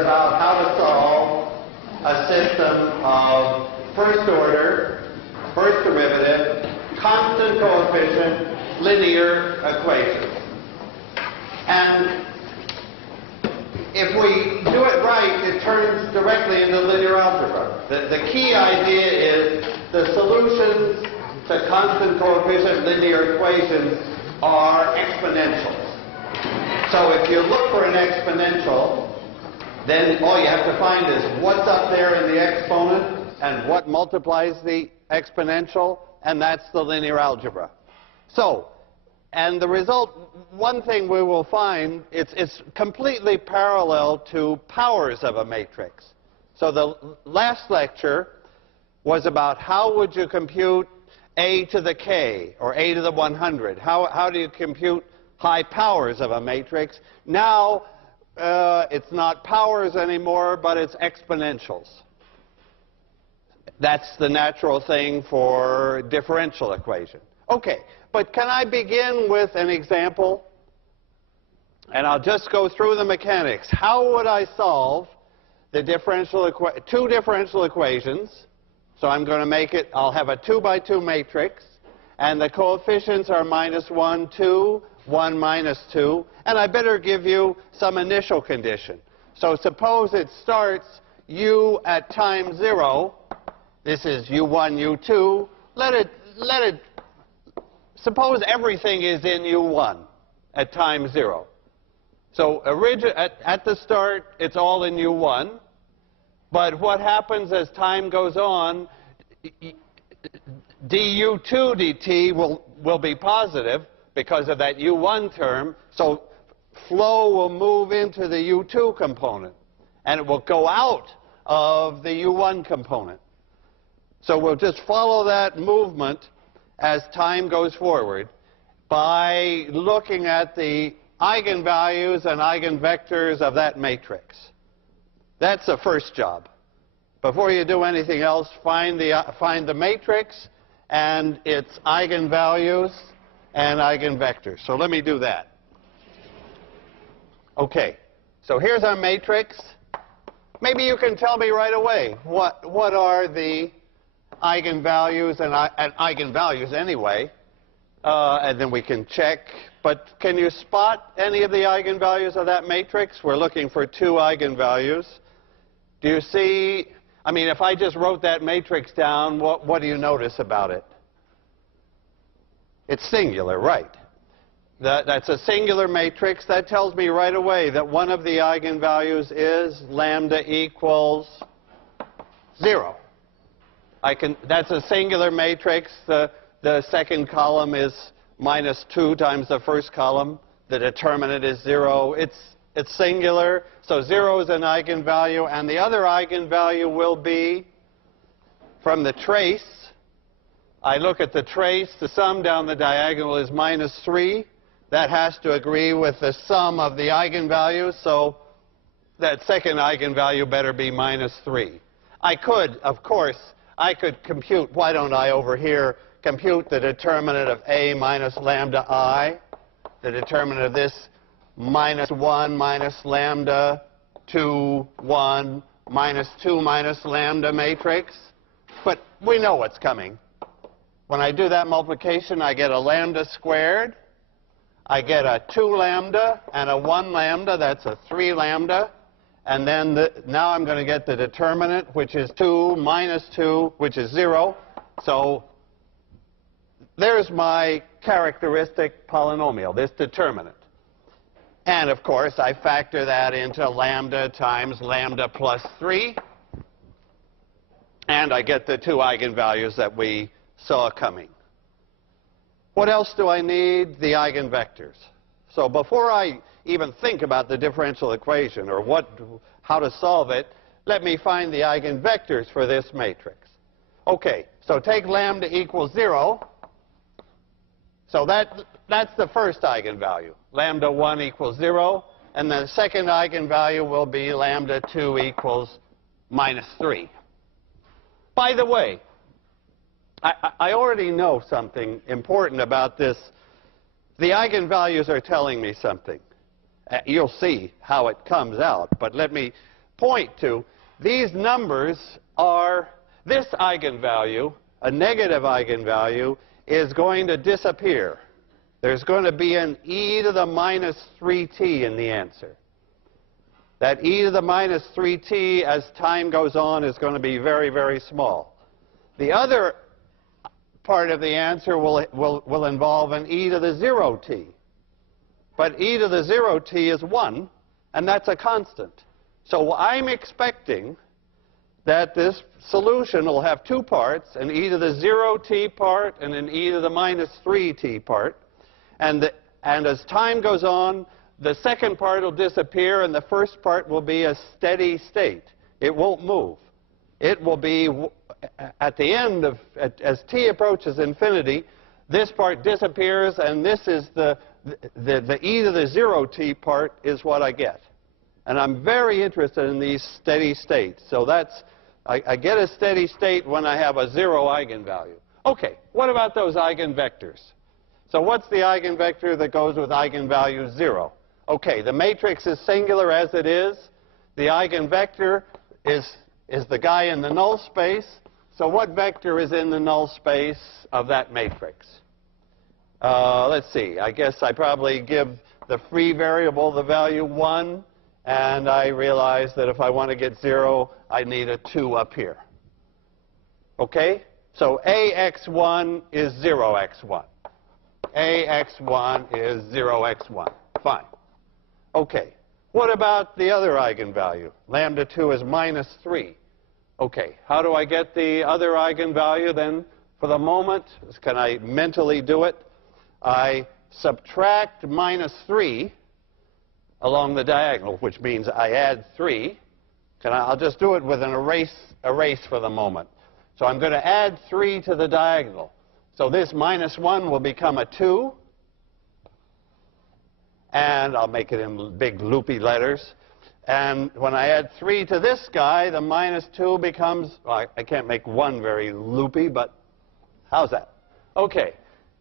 about how to solve a system of first order, first derivative, constant coefficient, linear equations. And if we do it right, it turns directly into linear algebra. The key idea is the solutions to constant coefficient linear equations are exponentials. So if you look for an exponential, then all you have to find is what's up there in the exponent and what multiplies the exponential, and that's the linear algebra. So, and the result, one thing we will find, it's completely parallel to powers of a matrix. So the last lecture was about how would you compute a to the k, or a to the 100. How do you compute high powers of a matrix? Now, it's not powers anymore, but it's exponentials. That's the natural thing for differential equation. Okay, but can I begin with an example? And I'll just go through the mechanics. How would I solve the two differential equations? So I'm going to make it, I'll have a 2 by 2 matrix, and the coefficients are -1, 2, 1, -2, and I better give you some initial condition. So suppose it starts u at time 0. This is u1, u2. Suppose everything is in u1 at time 0. So at the start, it's all in u1. But what happens as time goes on, du2 dt will be positive because of that u1 term. So flow will move into the u2 component, and it will go out of the u1 component. So we'll just follow that movement as time goes forward by looking at the eigenvalues and eigenvectors of that matrix. That's the first job. Before you do anything else, find the matrix and its eigenvalues and eigenvectors. So let me do that. Okay, so here's our matrix. Maybe you can tell me right away what are the eigenvalues and eigenvalues anyway, and then we can check. But can you spot any of the eigenvalues of that matrix? We're looking for 2 eigenvalues. Do you see, I mean, if I just wrote that matrix down, what do you notice about it? It's singular, right? That's a singular matrix. That tells me right away that one of the eigenvalues is lambda equals 0. That's a singular matrix. The second column is -2 times the first column. The determinant is 0. It's singular, so 0 is an eigenvalue, and the other eigenvalue will be from the trace. I look at the trace. The sum down the diagonal is -3. That has to agree with the sum of the eigenvalues, so that second eigenvalue better be -3. I could, of course, I could compute, why don't I over here, compute the determinant of a minus lambda I, the determinant of this -1 minus lambda 2, 1, -2 minus lambda matrix. But we know what's coming. When I do that multiplication, I get a lambda squared. I get a 2 lambda and a 1 lambda. That's a 3 lambda. And then now I'm going to get the determinant, which is 2 minus 2, which is 0. So there's my characteristic polynomial, this determinant. And, of course, I factor that into lambda times lambda plus 3. And I get the 2 eigenvalues that we saw coming. What else do I need? The eigenvectors. So before I even think about the differential equation or how to solve it, let me find the eigenvectors for this matrix. Okay, so take lambda equals 0. So that's the first eigenvalue. Lambda 1 equals 0. And the second eigenvalue will be lambda 2 equals -3. By the way, I already know something important about this. The eigenvalues are telling me something. You'll see how it comes out. But let me point to, these numbers are, this eigenvalue, a negative eigenvalue, is going to disappear. There's going to be an e to the minus 3t in the answer. That e to the minus 3t, as time goes on, is going to be very, very small. The other part of the answer will involve an e to the 0t. But e to the 0t is 1, and that's a constant. So I'm expecting that this solution will have two parts, an e to the 0t part and an e to the minus 3t part. And as time goes on, the second part will disappear, and the first part will be a steady state. It won't move. It will be, at the end of, as t approaches infinity, this part disappears, and this is the e to the 0t part is what I get. And I'm very interested in these steady states. So that's, I get a steady state when I have a 0 eigenvalue. Okay, what about those eigenvectors? So what's the eigenvector that goes with eigenvalue 0? Okay, the matrix is singular as it is. The eigenvector is the guy in the null space. So what vector is in the null space of that matrix? Let's see. I guess I probably give the free variable the value 1, and I realize that if I want to get 0, I need a 2 up here. Okay? So AX1 is 0x1. AX1 is 0x1. Fine. Okay. What about the other eigenvalue? Lambda 2 is minus 3. Okay. How do I get the other eigenvalue then? For the moment, can I mentally do it? I subtract minus 3 along the diagonal, which means I add 3. I'll just do it with an erase for the moment. So I'm going to add 3 to the diagonal. So this minus 1 will become a 2. And I'll make it in big loopy letters. And when I add 3 to this guy, the minus 2 becomes, well, I can't make 1 very loopy, but how's that? Okay.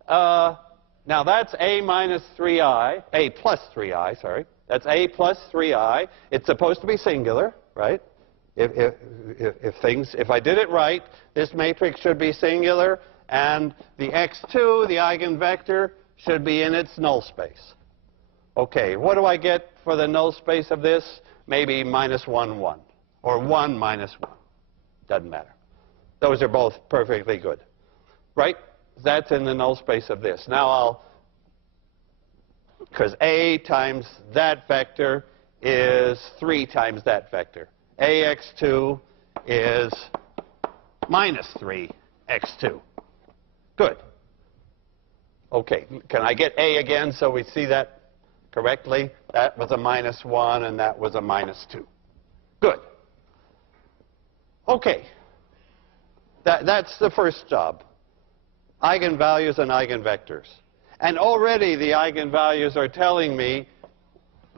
Now that's a minus 3i, a plus 3i, sorry. That's a plus 3i. It's supposed to be singular, right? If I did it right, this matrix should be singular, and the x2, the eigenvector, should be in its null space. Okay, what do I get for the null space of this? Maybe minus 1, 1, or 1 minus 1. Doesn't matter. Those are both perfectly good, right? That's in the null space of this. Now because a times that vector is 3 times that vector. AX2 is minus 3x2. Good. Okay, can I get a again so we see that correctly? That was a minus 1 and that was a minus 2. Good. Okay. That's the first job. Eigenvalues and eigenvectors. And already the eigenvalues are telling me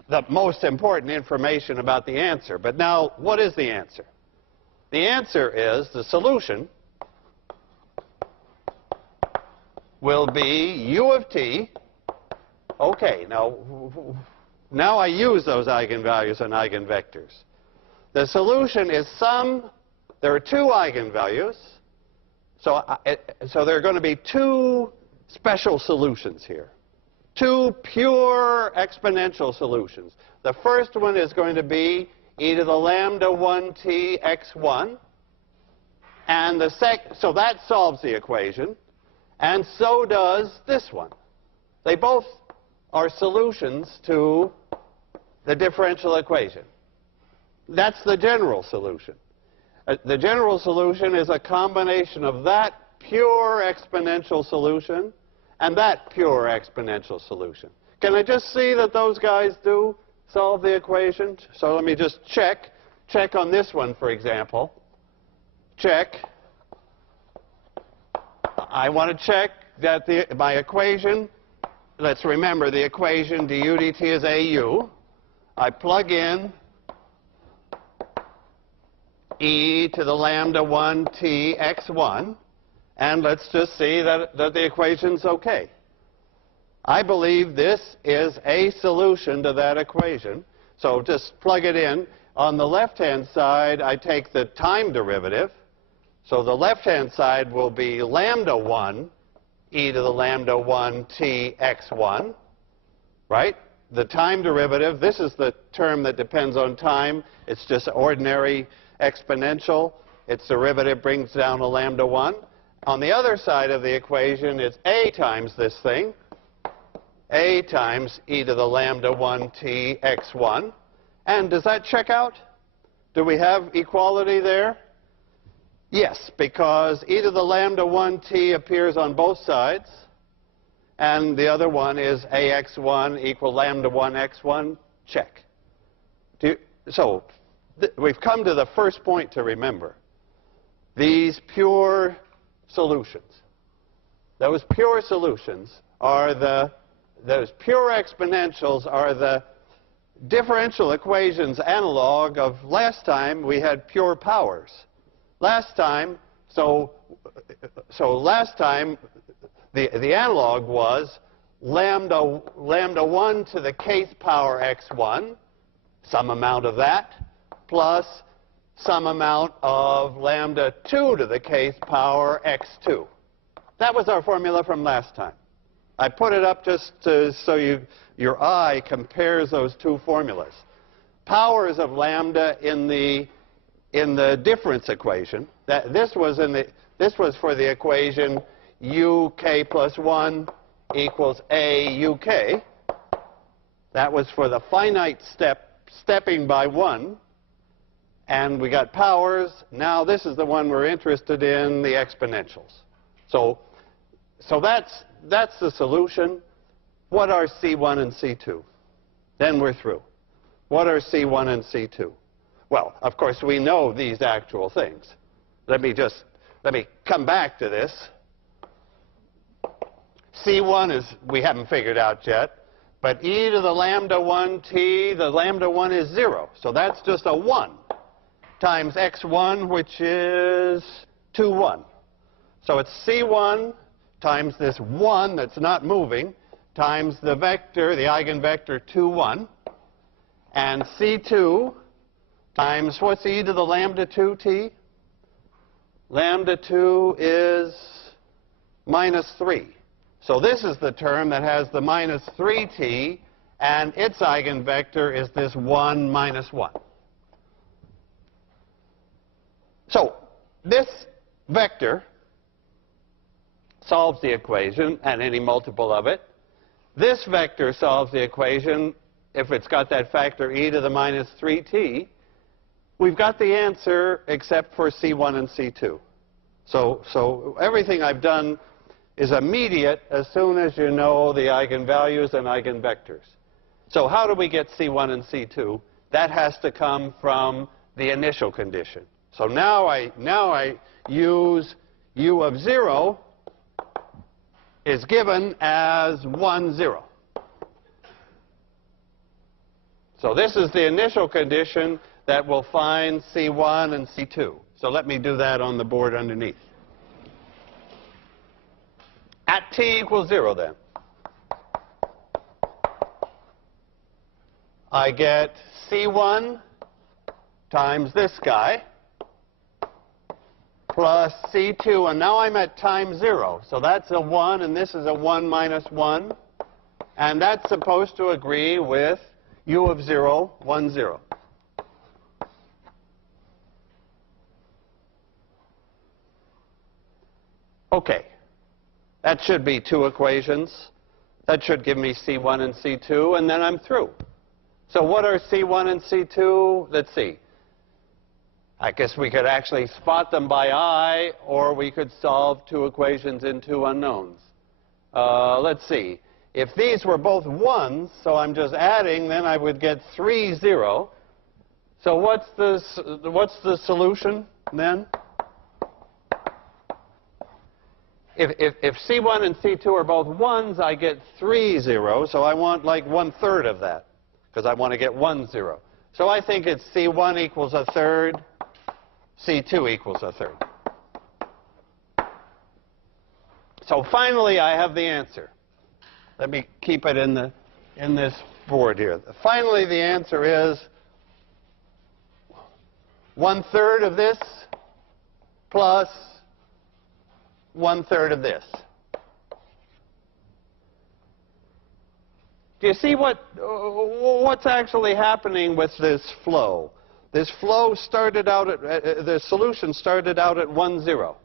the most important information about the answer. But now, what is the answer? The answer is the solution will be u of t. Okay, now I use those eigenvalues and eigenvectors. The solution is there are 2 eigenvalues. So there are going to be 2 special solutions here. 2 pure exponential solutions. The first one is going to be e to the lambda 1t x1. And so that solves the equation. And so does this one. They both are solutions to the differential equation. That's the general solution. The general solution is a combination of that pure exponential solution and that pure exponential solution. Can I just see that those guys do solve the equation? So let me just check. Check on this one, for example. Check. I want to check that my equation, let's remember the equation du dt is au. I plug in e to the lambda 1t x1. And let's just see that the equation's okay. I believe this is a solution to that equation. So just plug it in. On the left-hand side, I take the time derivative. So the left-hand side will be lambda 1 e to the lambda 1 t x1, right? The time derivative, this is the term that depends on time. It's just ordinary exponential. Its derivative brings down a lambda 1. On the other side of the equation, it's a times this thing, a times e to the lambda 1 t x1. And does that check out? Do we have equality there? Yes, because e to the lambda 1 t appears on both sides. And the other one is ax1 equal lambda 1 x1, check. So we've come to the first point to remember. These pure solutions, those pure solutions are those pure exponentials are the differential equations analog of last time we had pure powers. Last time, last time the analog was lambda 1 to the kth power x1, some amount of that, plus some amount of lambda 2 to the kth power x2. That was our formula from last time. I put it up just so your eye compares those two formulas. Powers of lambda in the difference equation. This was for the equation uk plus 1 equals a uk. That was for the finite stepping by 1. And we got powers. Now this is the one we're interested in, the exponentials. So that's the solution. What are C1 and C2? Then we're through. What are C1 and C2? Well, of course, we know these actual things. Let me come back to this. C1 is, we haven't figured out yet, but e to the lambda 1 t, the lambda 1 is 0. So that's just a 1 times x1, which is 2, 1. So it's C1 times this 1 that's not moving, times the vector, the eigenvector 2, 1, and C2 times, what's e to the lambda 2t? Lambda 2 is minus 3. So this is the term that has the minus 3t, and its eigenvector is this 1 minus 1. So this vector solves the equation, and any multiple of it. This vector solves the equation if it's got that factor e to the minus 3t. We've got the answer except for C1 and C2. So everything I've done is immediate as soon as you know the eigenvalues and eigenvectors. So how do we get C1 and C2? That has to come from the initial condition. So now I use u of 0 is given as 1, 0. So this is the initial condition that will find C1 and C2. So let me do that on the board underneath. At t equals 0, then, I get C1 times this guy plus C2, and now I'm at time 0. So that's a 1, and this is a 1 minus 1. And that's supposed to agree with u of 0, 1, 0. Okay. That should be two equations. That should give me C1 and C2, and then I'm through. So what are C1 and C2? Let's see. I guess we could actually spot them by eye, or we could solve two equations in two unknowns. Let's see. If these were both 1s, so I'm just adding, then I would get 3, 0. So what's the solution then? If C1 and C2 are both 1s, I get 3, 0. So I want like 1/3 of that, because I want to get 1, 0. So I think it's C1 equals 1/3, C2 equals 1/3. So finally, I have the answer. Let me keep it in this board here. Finally, the answer is 1/3 of this plus 1/3 of this. Do you see what's actually happening with this flow? This flow started out at, the solution started out at 1, 0.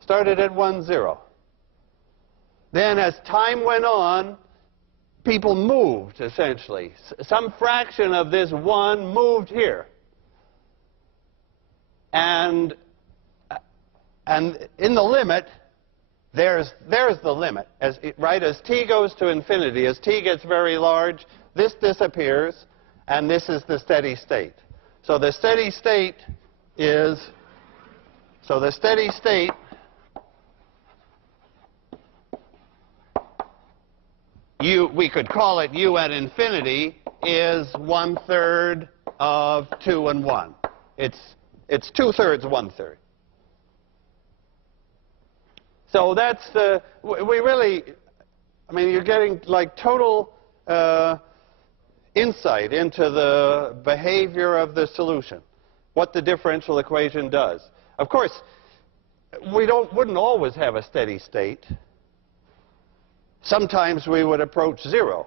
Started at 1, 0. Then as time went on, people moved, essentially. Some fraction of this 1 moved here. And in the limit, there's the limit. As t goes to infinity, as t gets very large, this disappears, and this is the steady state. So the steady state is, we could call it u at infinity, is 1/3 of 2 and 1. It's 2/3, 1/3. So that's the, we really, I mean, you're getting like total insight into the behavior of the solution, what the differential equation does. Of course, we wouldn't always have a steady state. Sometimes we would approach 0.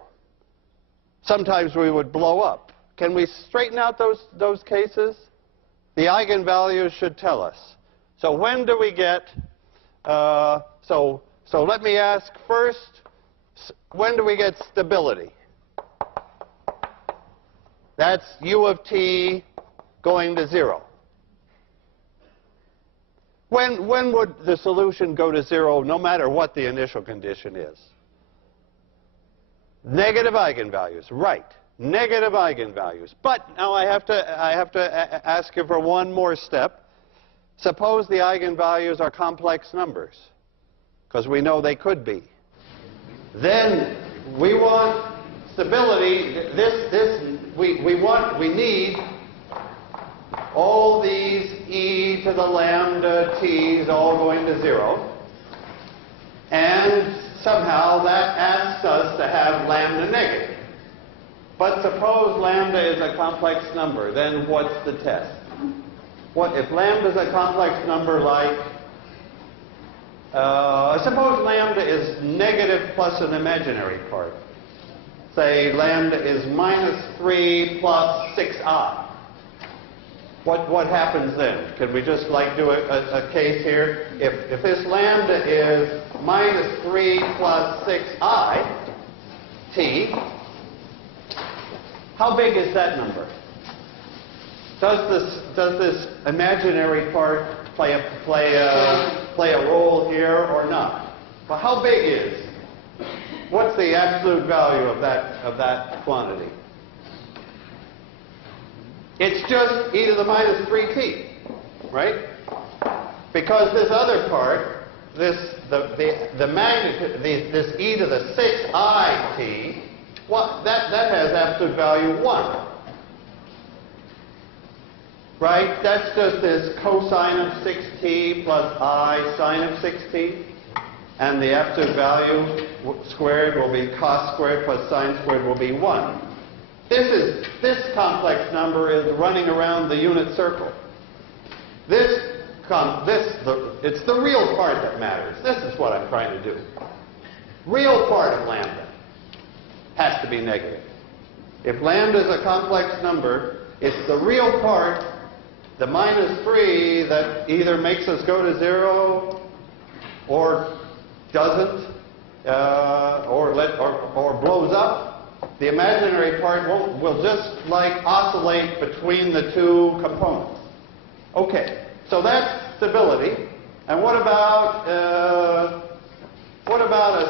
Sometimes we would blow up. Can we straighten out those cases? The eigenvalues should tell us. So when do we get, so let me ask first, when do we get stability? That's u of t going to 0. When would the solution go to 0 no matter what the initial condition is? Negative eigenvalues, right. Negative eigenvalues. But now I have to ask you for one more step. Suppose the eigenvalues are complex numbers, because we know they could be. Then we want stability. We need all these e to the lambda t's all going to 0. And somehow that asks us to have lambda negative. But suppose lambda is a complex number, then what's the test? What if lambda is a complex number like, suppose lambda is negative plus an imaginary part. Say lambda is -3 plus 6i. What happens then? Can we just like do a case here? If this lambda is -3 plus 6i t, how big is that number? Does this imaginary part play a role here or not? Well, how big is? What's the absolute value of that quantity? It's just e to the -3t, right? Because this other part, the magnitude, this e to the 6i t, that has absolute value 1. Right? That's just this cosine of 6t plus I sine of 6t. And the absolute value squared will be cos squared plus sine squared will be 1. This complex number is running around the unit circle. It's the real part that matters. This is what I'm trying to do. Real part of lambda has to be negative. If lambda is a complex number, it's the real part, the -3, that either makes us go to 0 or doesn't, or blows up. The imaginary part will just like oscillate between the two components. Okay, so that's stability. And what about a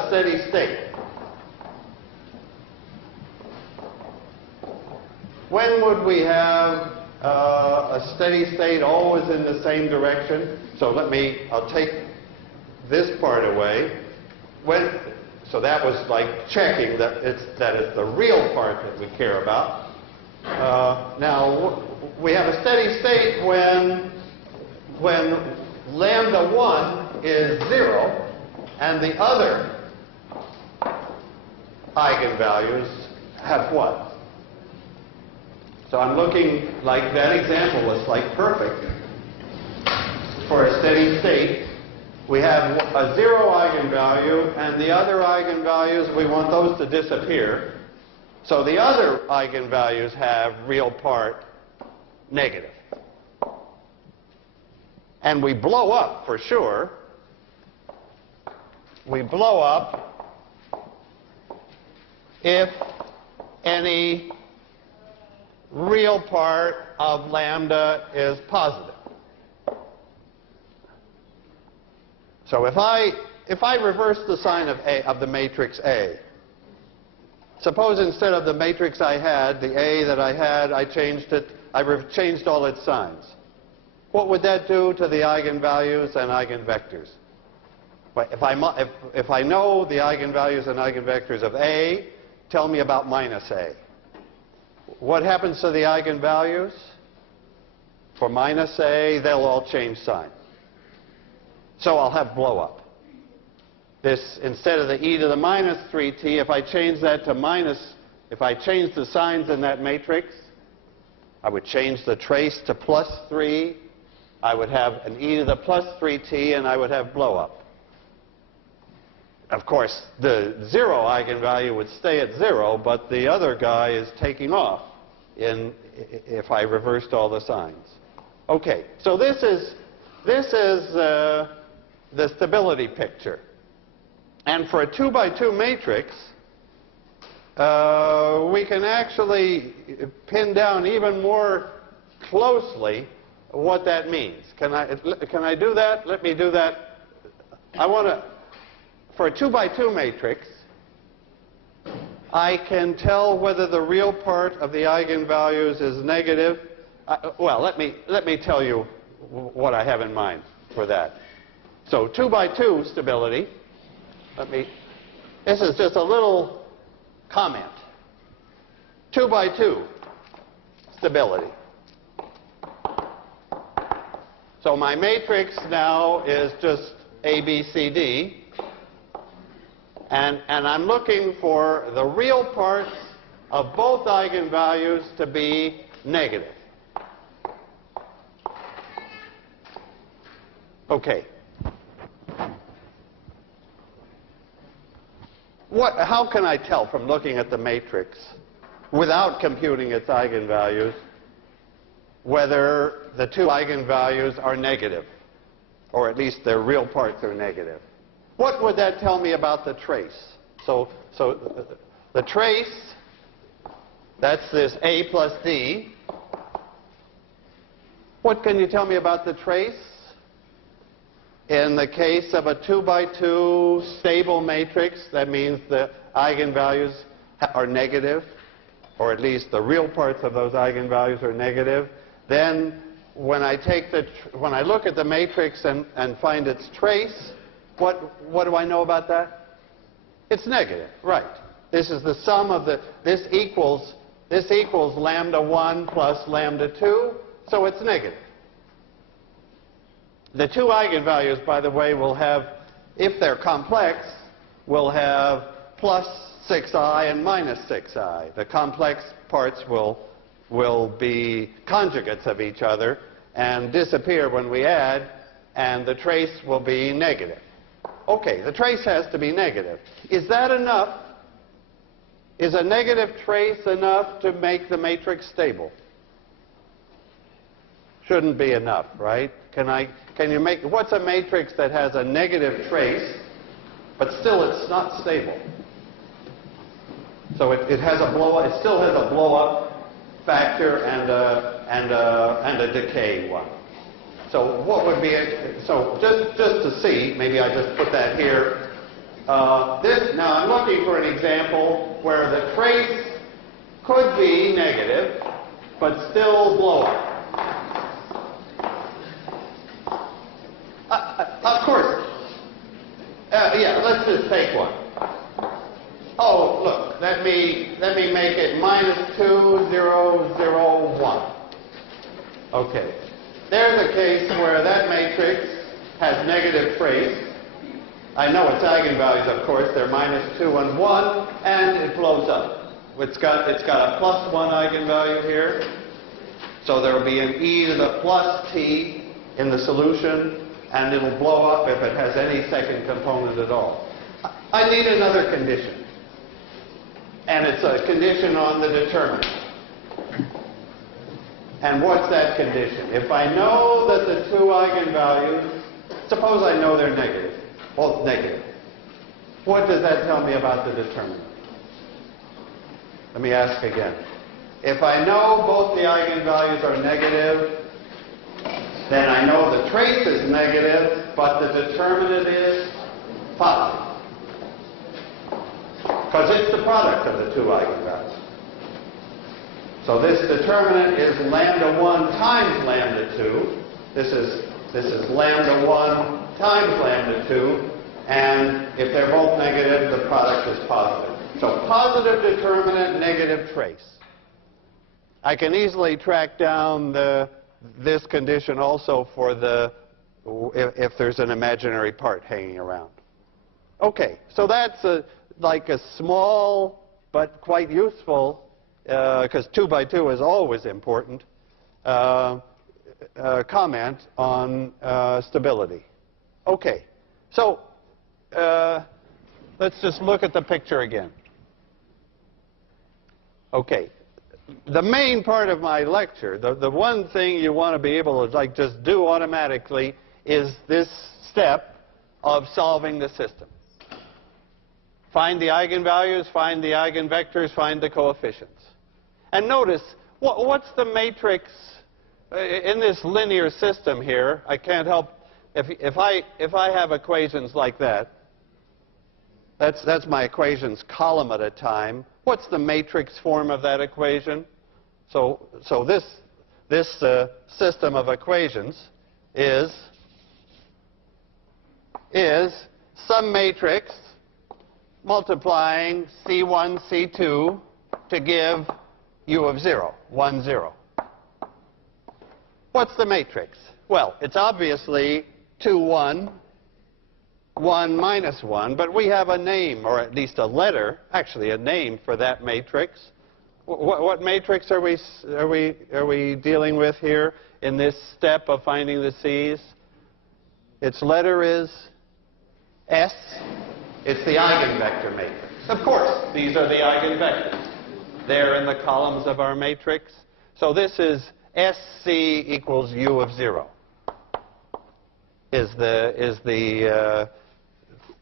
steady state? When would we have a steady state always in the same direction? So I'll take this part away. So that was like checking that it's the real part that we care about. Now we have a steady state when lambda 1 is 0 and the other eigenvalues have what? So I'm looking like that example was like perfect for a steady state. We have a 0 eigenvalue, and the other eigenvalues, we want those to disappear. So the other eigenvalues have real part negative. And we blow up for sure. We blow up if any real part of lambda is positive. So if I reverse the sign of the matrix A, suppose instead of the matrix I had, the A that I had, I changed it, changed all its signs. What would that do to the eigenvalues and eigenvectors? If I know the eigenvalues and eigenvectors of A, tell me about minus A. What happens to the eigenvalues? For minus A, they'll all change sign. So I'll have blow up. This, instead of the e to the minus 3t, if I change that to minus, if I change the signs in that matrix, I would change the trace to plus 3. I would have an e to the plus 3t, and I would have blow up. Of course, the 0 eigenvalue would stay at 0, but the other guy is taking off if I reversed all the signs. Okay, so this is the stability picture. And for a 2 by 2 matrix, we can actually pin down even more closely what that means. Can I do that? Let me do that. I want to, for a 2 by 2 matrix, I can tell whether the real part of the eigenvalues is negative. Well, let me tell you what I have in mind for that. So 2 by 2 stability. This is just a little comment. 2 by 2 stability. So my matrix now is just A, B, C, D. And I'm looking for the real parts of both eigenvalues to be negative. Okay. How can I tell from looking at the matrix, without computing its eigenvalues, whether the two eigenvalues are negative, or at least their real parts are negative? What would that tell me about the trace? So the trace, that's this A plus D. What can you tell me about the trace? In the case of a 2 by 2 stable matrix, that means the eigenvalues are negative, or at least the real parts of those eigenvalues are negative. Then when I look at the matrix and find its trace, what do I know about that? It's negative, right. This is the sum of this equals lambda 1 plus lambda 2, so it's negative. The two eigenvalues, by the way, will have, if they're complex, will have plus 6i and minus 6i. The complex parts will be conjugates of each other and disappear when we add, and the trace will be negative. Okay, the trace has to be negative. Is that enough? Is a negative trace enough to make the matrix stable? Shouldn't be enough, right? Can you make, what's a matrix that has a negative trace, but still it's not stable? So it still has a blow-up factor and a decay one. So what would be so just to see, maybe I just put that here. Now I'm looking for an example where the trace could be negative, but still blow up. Of course. Yeah, let's just take one. Oh, look, let me make it minus 2, 0, 0, 1. Okay. There's a case where that matrix has negative trace. I know its eigenvalues, of course. They're minus 2 and 1, and it blows up. It's got a plus 1 eigenvalue here, So there will be an e to the plus t in the solution, and it'll blow up if it has any second component at all. I need another condition. And it's a condition on the determinant. And what's that condition? If I know that the two eigenvalues, suppose I know they're negative. Well, negative. What does that tell me about the determinant? Let me ask again. If I know both the eigenvalues are negative, then I know the trace is negative, but the determinant is positive. Because it's the product of the two eigenvalues. So this determinant is lambda 1 times lambda 2. This is lambda 1 times lambda 2. And if they're both negative, the product is positive. So positive determinant, negative trace. I can easily track down this condition also for if there's an imaginary part hanging around. Okay, so that's like a small but quite useful, because 2 by 2 is always important, comment on stability. Okay, so let's just look at the picture again. Okay, the main part of my lecture, the one thing you want to be able to like just do automatically is this step of solving the system. Find the eigenvalues, find the eigenvectors, find the coefficients. And notice, what's the matrix in this linear system here? I can't help, if I have equations like that, that's my equations column at a time. What's the matrix form of that equation? So this system of equations is some matrix multiplying C1, C2 to give U of 0, 1, 0. What's the matrix? Well, it's obviously 2, 1, 1 minus 1, but we have a name, or at least a letter, actually a name for that matrix. What matrix are we dealing with here in this step of finding the C's? Its letter is S. It's the eigenvector matrix. Of course, these are the eigenvectors. They're in the columns of our matrix. So this is SC equals U of 0. Is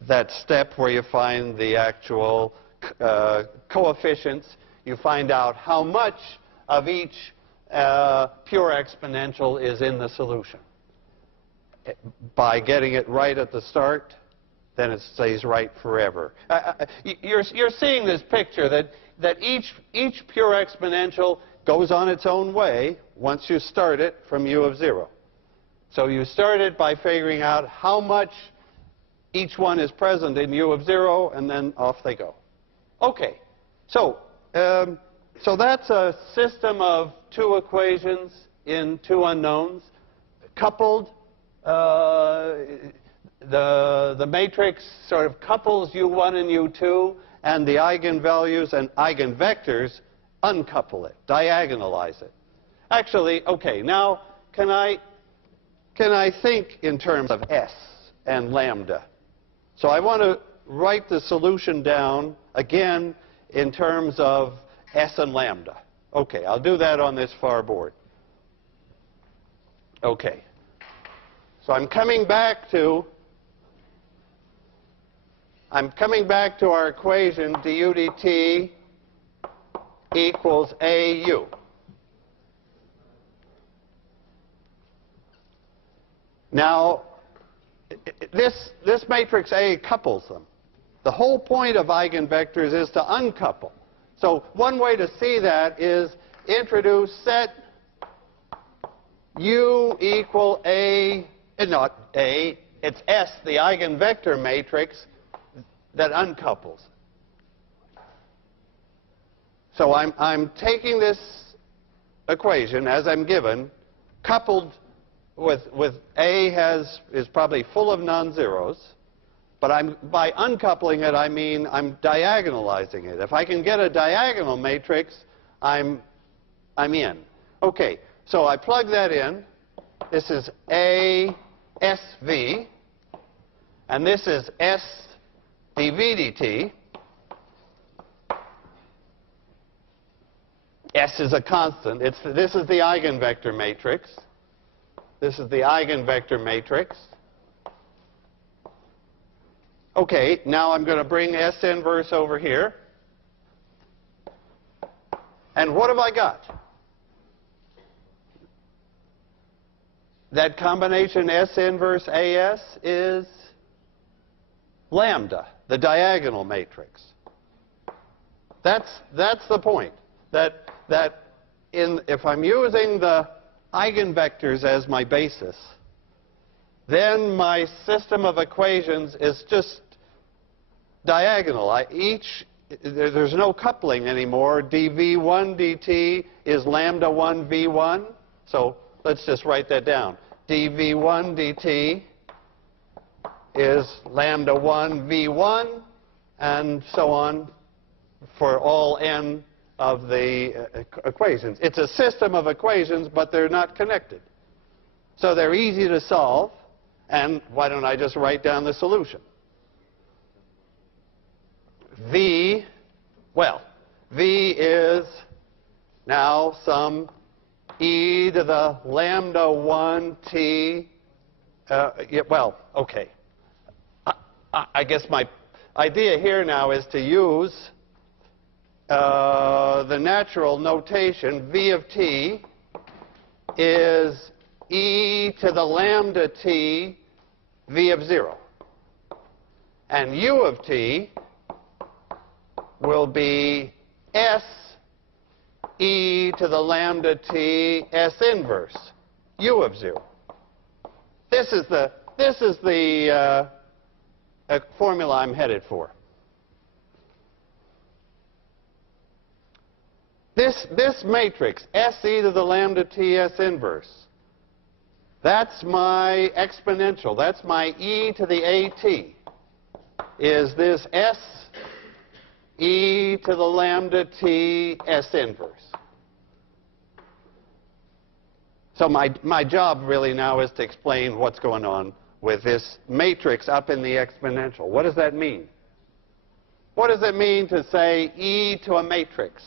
that step where you find the actual coefficients. You find out how much of each pure exponential is in the solution. By getting it right at the start, then it stays right forever. You're seeing this picture that each pure exponential goes on its own way once you start it from U of 0. So you start it by figuring out how much each one is present in U of 0, and then off they go. Okay, so that's a system of two equations in two unknowns, coupled. The matrix sort of couples U1 and U2, and the eigenvalues and eigenvectors uncouple it, diagonalize it. Actually, okay, now can I think in terms of S and lambda? So I want to write the solution down again in terms of S and lambda. Okay, I'll do that on this far board. Okay. So I'm coming back to our equation du dt equals AU. Now, this matrix A couples them. The whole point of eigenvectors is to uncouple. So one way to see that is introduce set U equal A, not A, it's S, the eigenvector matrix that uncouples. So I'm taking this equation as I'm given, coupled with A is probably full of non-zeros, but by uncoupling it, I mean I'm diagonalizing it. If I can get a diagonal matrix, I'm in. Okay, So I plug that in. This is A SV, and this is S dV dt. S is a constant. This is the eigenvector matrix. This is the eigenvector matrix. Okay, now I'm going to bring S inverse over here. And what have I got? That combination S inverse AS is lambda, the diagonal matrix. That's the point. If I'm using the eigenvectors as my basis, then my system of equations is just diagonal. There's no coupling anymore. dv1 dt is lambda 1 v1. So let's just write that down. dv1 dt is lambda 1 v1, and so on for all n of the equations. It's a system of equations, but they're not connected. So they're easy to solve, and why don't I just write down the solution? V is now some e to the lambda 1 t. Okay. I guess my idea here now is to use the natural notation. V of t is e to the lambda t v of 0. And u of t will be s e to the lambda t s inverse u of 0. This is the formula I'm headed for. This matrix, s e to the lambda t s inverse, that's my exponential. That's my e to the at. Is this s e to the lambda t s inverse. So my job really now is to explain what's going on with this matrix up in the exponential. What does that mean? What does it mean to say e to a matrix?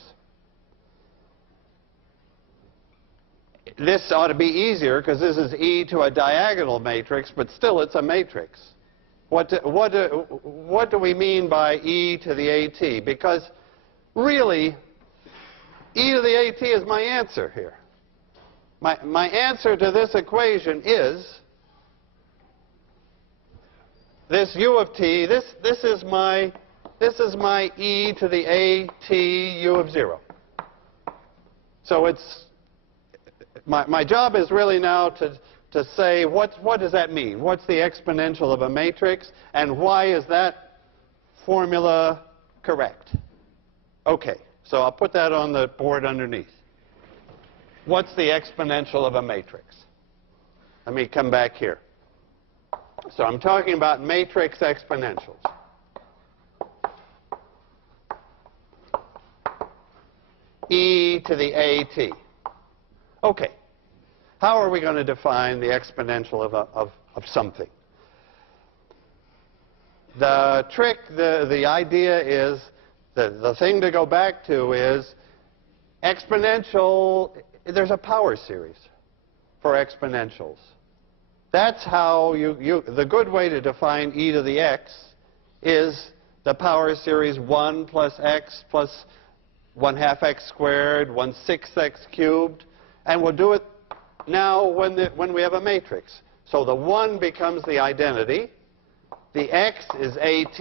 This ought to be easier because this is e to a diagonal matrix, but still it's a matrix. What do we mean by e to the at? Because really, e to the at is my answer here. My answer to this equation is this u of t. This is my e to the at u of 0. So it's my job is really now to say what does that mean? What's the exponential of a matrix, and why is that formula correct? Okay, so I'll put that on the board underneath. What's the exponential of a matrix? Let me come back here. So I'm talking about matrix exponentials. E to the at. Okay. How are we going to define the exponential of something? The trick, the idea is, the thing to go back to is exponential. There's a power series for exponentials. That's how the good way to define e to the x is the power series 1 plus x plus 1/2 x squared, 1/6 x cubed, and we'll do it now when we have a matrix. So the 1 becomes the identity, the x is at,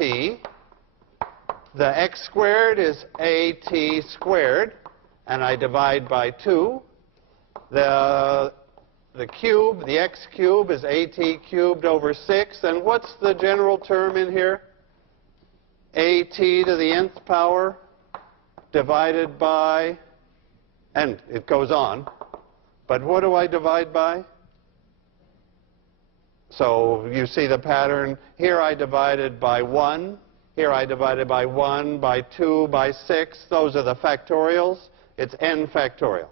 the x squared is at squared, and I divide by 2. The cube, the x cube, is at cubed over 6. And what's the general term in here? At to the nth power divided by, and it goes on. But what do I divide by? So you see the pattern. Here I divided by 1. Here I divided by 1, by 2, by 6. Those are the factorials. It's n factorial.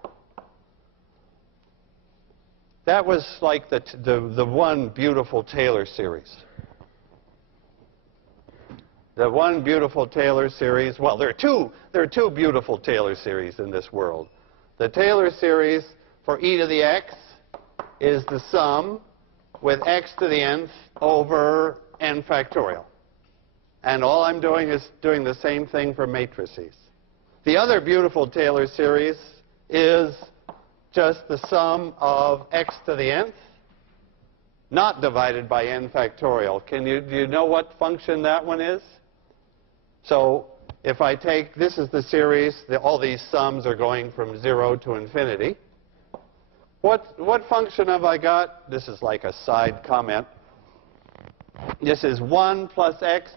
That was like the one beautiful Taylor series. The one beautiful Taylor series, well, there are two beautiful Taylor series in this world. The Taylor series for e to the x is the sum with x to the nth over n factorial. And all I'm doing is doing the same thing for matrices. The other beautiful Taylor series is just the sum of x to the nth, not divided by n factorial. Do you know what function that one is? So if I take, this is the series, all these sums are going from 0 to infinity. What function have I got? This is like a side comment. This is 1 plus x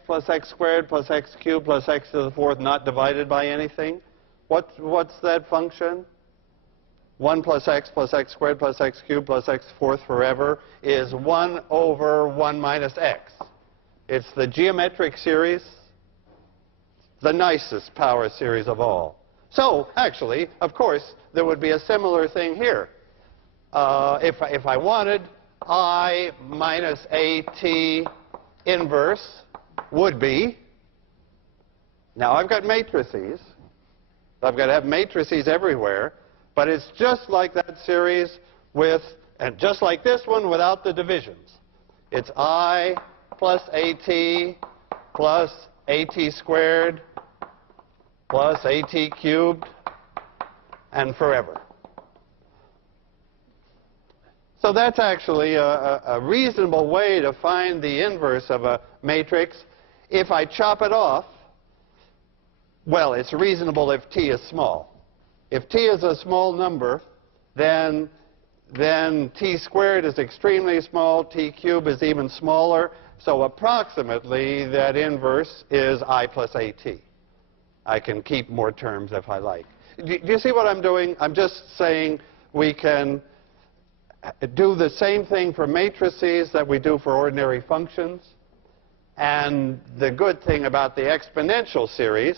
squared plus x cubed plus x to the fourth not divided by anything. What's that function? 1 plus x squared plus x cubed plus x fourth forever is 1 over 1 minus x. It's the geometric series, the nicest power series of all. So, actually, of course, there would be a similar thing here. If I wanted, I minus AT inverse would be, now I've got matrices. I've got to have matrices everywhere. But it's just like that series with, and just like this one without the divisions. It's I plus AT plus AT squared plus AT cubed and forever. So that's actually a reasonable way to find the inverse of a matrix. If I chop it off, well, it's reasonable if t is small. If t is a small number, then t squared is extremely small, t cubed is even smaller. So approximately, that inverse is I plus AT. I can keep more terms if I like. Do you see what I'm doing? I'm just saying we can do the same thing for matrices that we do for ordinary functions. And the good thing about the exponential series,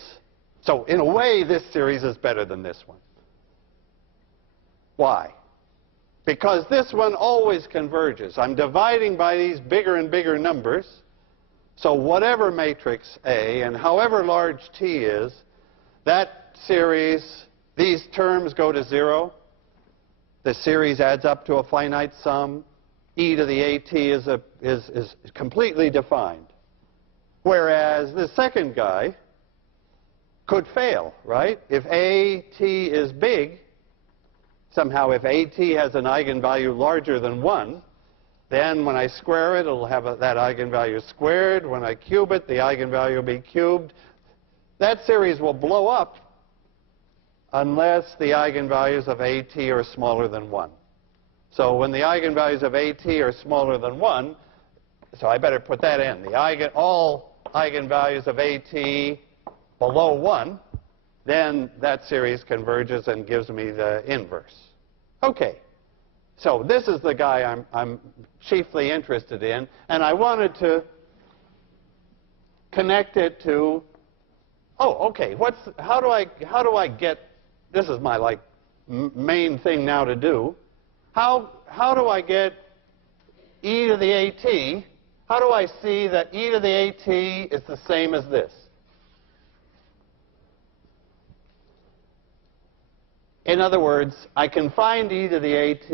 so in a way, this series is better than this one. Why? Because this one always converges. I'm dividing by these bigger and bigger numbers. So whatever matrix A, and however large T is, that series, these terms go to 0. The series adds up to a finite sum. E to the AT is completely defined. Whereas the second guy could fail, right? If AT is big, somehow if AT has an eigenvalue larger than 1, then when I square it, it'll have that eigenvalue squared. When I cube it, the eigenvalue will be cubed. That series will blow up unless the eigenvalues of AT are smaller than 1. So when the eigenvalues of AT are smaller than 1, so I better put that in. All eigenvalues of AT below 1, then that series converges and gives me the inverse. Okay. So this is the guy I'm chiefly interested in, and I wanted to connect it to, oh, okay, how do I get, this is my main thing now to do. How do I get e to the AT? How do I see that e to the AT is the same as this? In other words, I can find e to the AT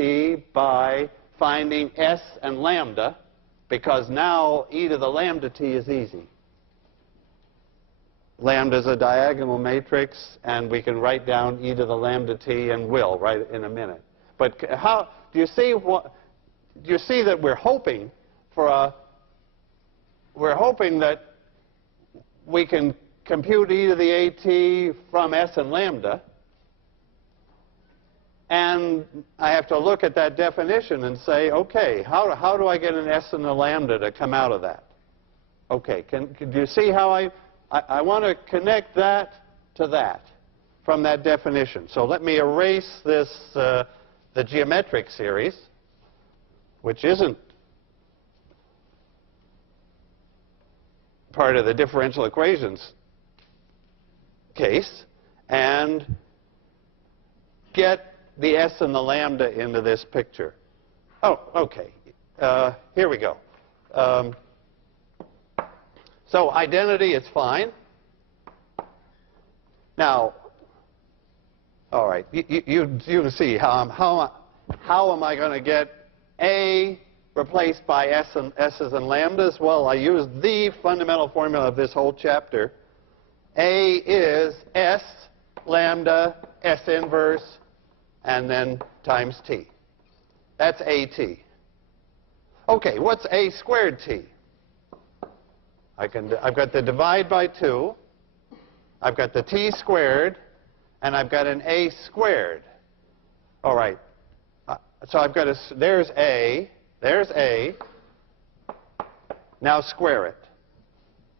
by finding s and lambda, because now e to the lambda t is easy. Lambda is a diagonal matrix, and we can write down e to the lambda t, and will right in a minute. But how do you see that we're hoping that we can compute e to the AT from s and lambda, and I have to look at that definition and say, okay, how do I get an s and a lambda to come out of that? Okay, do you see how I want to connect that to that from that definition. So let me erase this, the geometric series, which isn't part of the differential equations case, and get the s and the lambda into this picture. Oh, okay. Here we go. So identity is fine. Now, all right, you can see how am I going to get A replaced by S's and lambdas? Well, I use the fundamental formula of this whole chapter. A is S lambda S inverse and then times T. That's AT. Okay, what's A squared T? I've got the divide by 2. I've got the T squared, and I've got an A squared. All right. So I've got there's A. There's A. Now square it.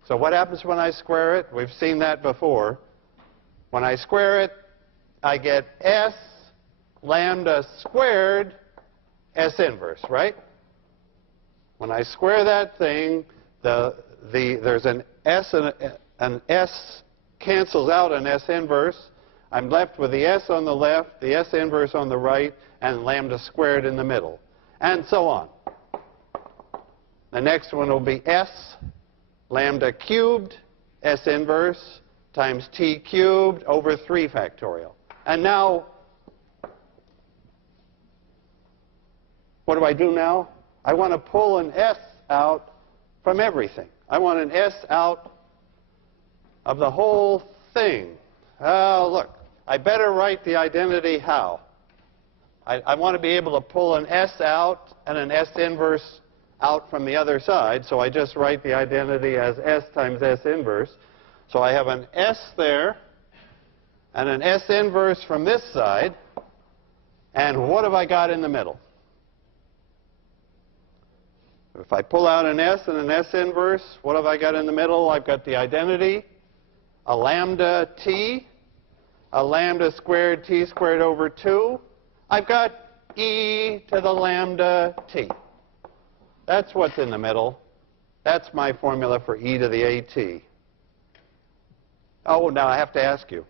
So what happens when I square it? We've seen that before. When I square it, I get S lambda squared S inverse, right? When I square that thing, there's an S and an S cancels out an S inverse. I'm left with the S on the left, the S inverse on the right, and lambda squared in the middle, and so on. The next one will be S lambda cubed S inverse times T cubed over 3 factorial. And now, what do I do now? I want to pull an S out from everything. I want an S out of the whole thing. Oh, look, I better write the identity how. I want to be able to pull an S out and an S inverse out from the other side, so I just write the identity as S times S inverse. So I have an S there and an S inverse from this side, and what have I got in the middle? If I pull out an S and an S inverse, what have I got in the middle? I've got the identity, a lambda T, a lambda squared T squared over 2. I've got e to the lambda T. That's what's in the middle. That's my formula for e to the AT. Oh, now I have to ask you,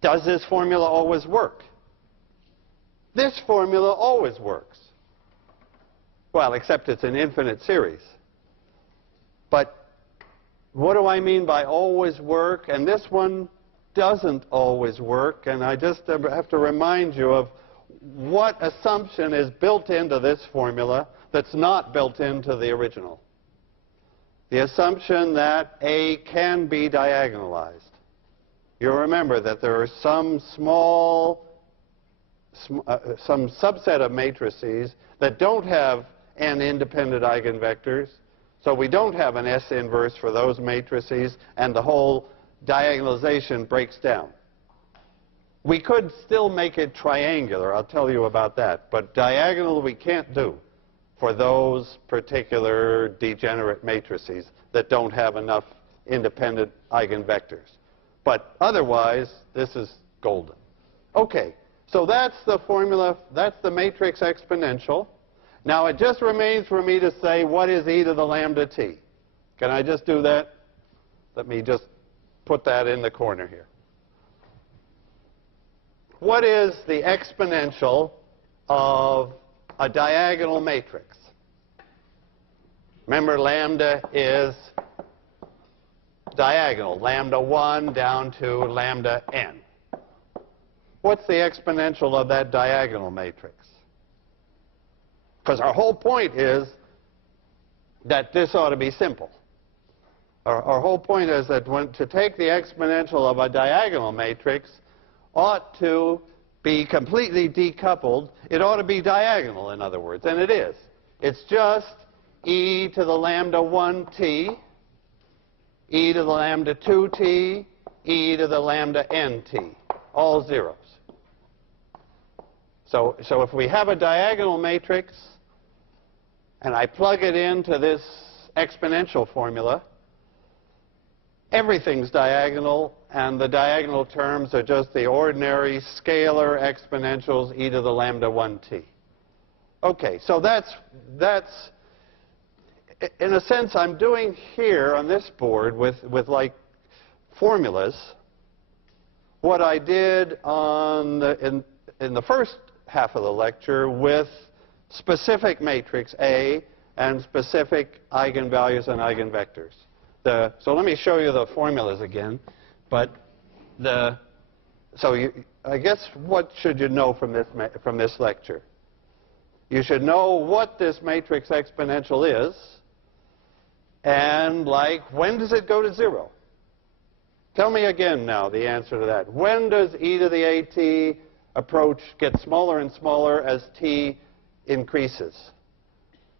does this formula always work? This formula always works. Well, except it's an infinite series. But what do I mean by always work? And this one doesn't always work. And I just have to remind you of what assumption is built into this formula that's not built into the original. The assumption that A can be diagonalized. You'll remember that there are some subset of matrices that don't have n independent eigenvectors, so we don't have an S inverse for those matrices, and the whole diagonalization breaks down. We could still make it triangular, I'll tell you about that, but diagonal we can't do for those particular degenerate matrices that don't have enough independent eigenvectors. But otherwise, this is golden. Okay, so that's the formula, that's the matrix exponential. Now it just remains for me to say, what is e to the lambda t? Can I just do that? Let me just put that in the corner here. What is the exponential of a diagonal matrix? Remember, lambda is diagonal, lambda 1 down to lambda n. What's the exponential of that diagonal matrix? Because our whole point is that this ought to be simple. Our whole point is that to take the exponential of a diagonal matrix ought to be completely decoupled. It ought to be diagonal, in other words, and it is. It's just e to the lambda 1t, e to the lambda 2t, e to the lambda nt, all zeros. So if we have a diagonal matrix, and I plug it into this exponential formula, everything's diagonal, and the diagonal terms are just the ordinary scalar exponentials e to the lambda 1t. Okay, so that's in a sense, I'm doing here on this board with like formulas what I did on in the first half of the lecture with specific matrix A and specific eigenvalues and eigenvectors. So let me show you the formulas again. But I guess what should you know from this lecture? You should know what this matrix exponential is, and like, when does it go to 0? Tell me again now the answer to that. When does e to the at approach get smaller and smaller as t increases?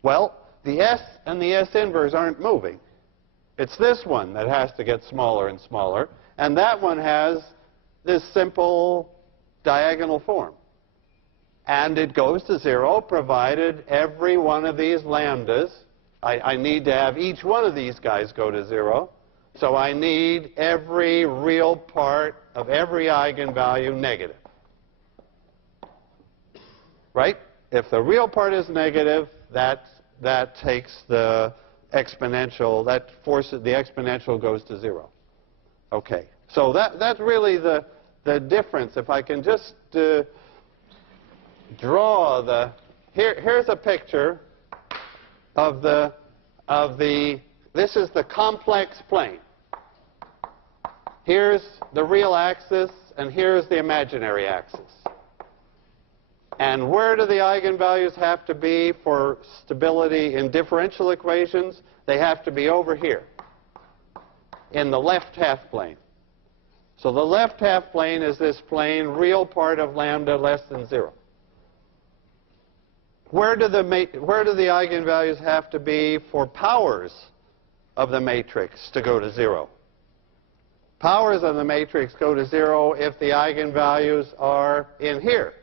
Well, the s and the s inverse aren't moving. It's this one that has to get smaller and smaller, and that one has this simple diagonal form. And it goes to 0 provided every one of these lambdas, I need to have each one of these guys go to 0. So I need every real part of every eigenvalue negative. Right? If the real part is negative, that takes the exponential, that forces the exponential goes to 0. Okay. So that's really the difference. If I can just draw here's a picture of this is the complex plane. Here's the real axis, and here's the imaginary axis. And where do the eigenvalues have to be for stability in differential equations? They have to be over here, in the left half plane. So the left half plane is this plane, real part of lambda less than 0. Where do the eigenvalues have to be for powers of the matrix to go to 0? Powers of the matrix go to 0 if the eigenvalues are in here.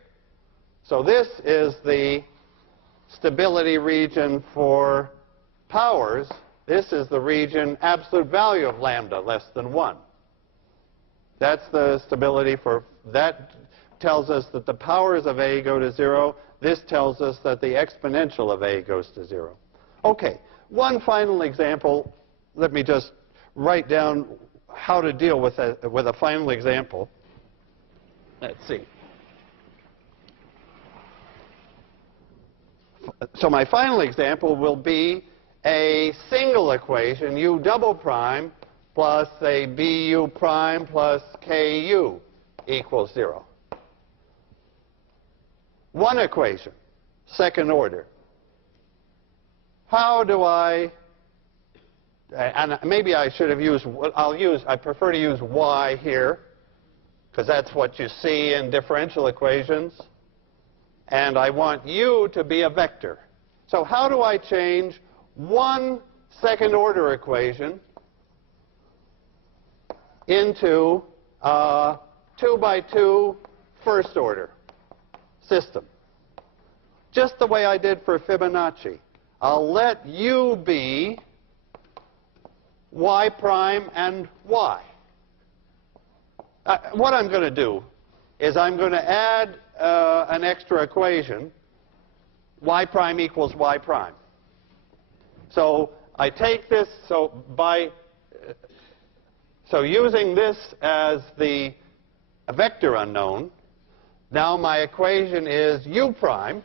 So this is the stability region for powers. This is the region absolute value of lambda less than 1. That's the stability for, that tells us that the powers of A go to 0. This tells us that the exponential of A goes to 0. Okay, one final example. Let me just write down how to deal with a final example. Let's see. So my final example will be a single equation, u double prime plus a bu prime plus ku equals 0. One equation, second order. How do I, and maybe I should have used, I prefer to use y here, because that's what you see in differential equations. And I want u to be a vector. So how do I change one second order equation into a 2-by-2 first order system? Just the way I did for Fibonacci. I'll let u be y prime and y. What I'm going to do is I'm going to add an extra equation, y prime equals y prime. So I take this, so using this as the vector unknown, now my equation is u prime.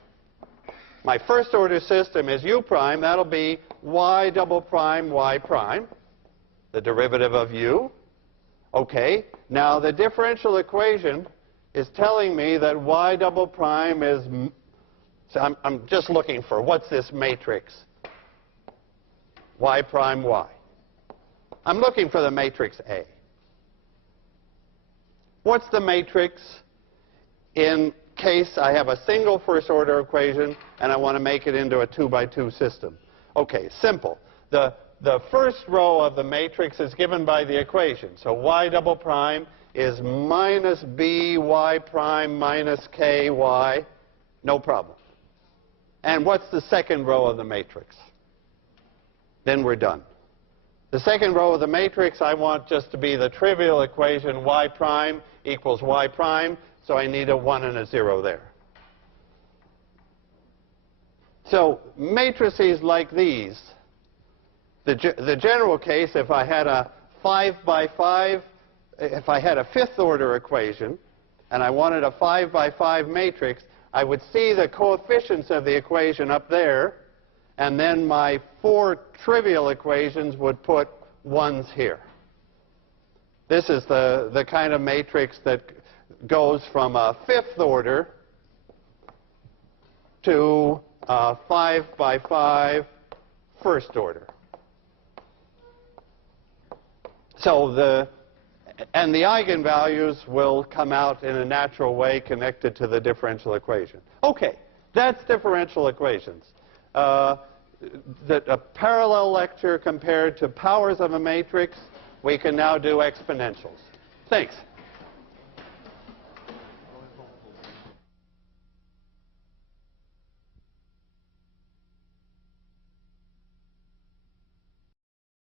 My first order system is u prime. That'll be y double prime y prime, the derivative of u. Okay, now the differential equation is telling me that y double prime is, so I'm just looking for, what's this matrix? Y prime y. I'm looking for the matrix A. What's the matrix in case I have a single first order equation and I want to make it into a 2-by-2 system? Okay, simple. The first row of the matrix is given by the equation. So y double prime is minus b y prime minus k y. No problem. And what's the second row of the matrix? Then we're done. The second row of the matrix I want just to be the trivial equation y prime equals y prime. So I need a 1 and a 0 there. So matrices like these, the general case, if I had a 5-by-5, if I had a fifth order equation and I wanted a 5-by-5 matrix, I would see the coefficients of the equation up there, and then my 4 trivial equations would put 1s here. This is the kind of matrix that goes from a 5th order to 5 by 5 first order. So the eigenvalues will come out in a natural way connected to the differential equation. Okay, that's differential equations. A parallel lecture compared to powers of a matrix. We can now do exponentials. Thanks.